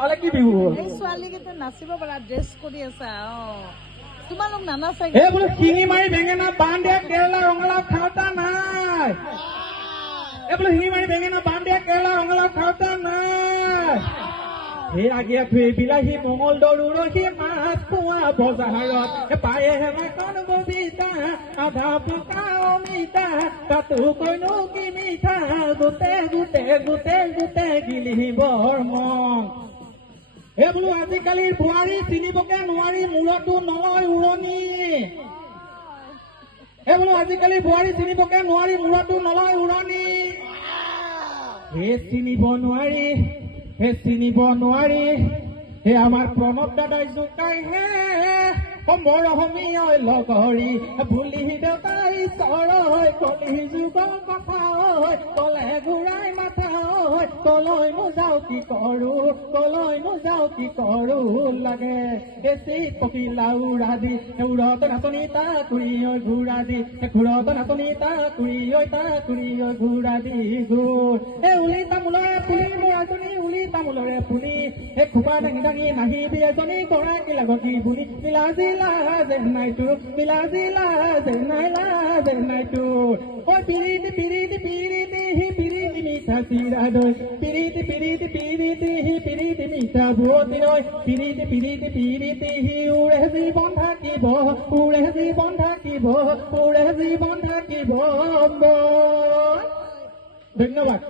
নহ'লে কি বিহু হ'ল এই ছোৱালীকেইটা নাচিব পাৰা ড্ৰেছ কৰি আছা তোমালোক নানাচা এই বোলো শিঙি মাৰি বেঙেনা বান দিয়া কেৰেলা ৰঙালাও খাওঁতা নাই এই বোলো শিঙি মাৰি বেঙেনা বান দিয়া কেৰেলা ৰঙালাও খাওঁতা নাই সেই আগিয়া থৈ বিলাহী মঙল দৰু ৰহি মাছ খোৱা বজাৰত পায়েহে মাখন ববিতা আধা পকা অমিতা তাতো কৈনো কি মিঠা গোটে গোটে গোটে গোটে গিলিবৰ মন এই বোলো আজিকালিৰ বোৱাৰী চিনিবকে নোৱাৰি মূৰতো নলয় উৰণি এই বোলো আজিকালি বোৱাৰী চিনিবকে নোৱাৰি মূৰতো নলয় উৰণি হে চিনিব নোৱাৰি হে আমাৰ প্ৰণৱ দাদাই জোকাই হে মৰহমীয় লগৰী ভুলি দেউতাই চৰৈ কলি যুগৰ কথা তলে ঘূৰাই মাথা তলৈনো যাওঁ কি কৰো লাগে বেছি পকিলা উৰা দি উৰত নাচনি তা কুৰি ঘূৰা দি ঘূৰত নাচনি তা কুৰি ঘূৰা দি ঘূৰ এই উলি তামোলৰে পুলি মোৰ এজনী উলি তামোলৰে পুলি এই খোপা দাঙি দাঙি নাহিবি এজনী গৰাকী লাগি বুলি মিলাজিলা যেন নাই তোৰ মিলাজিলা যেন নাই তোৰ ঐ পিৰিতি পিৰিতি পিৰিতি হি পিৰিতি মিঠা চিৰা দৈ পিৰিতি পিৰিতি পিৰিতি হি পিৰিতি মিঠা বুৱতী নৈ পিৰিতি পিৰিতি পিৰিতি হি উৰে জীৱন থাকিব ধন্যবাদ।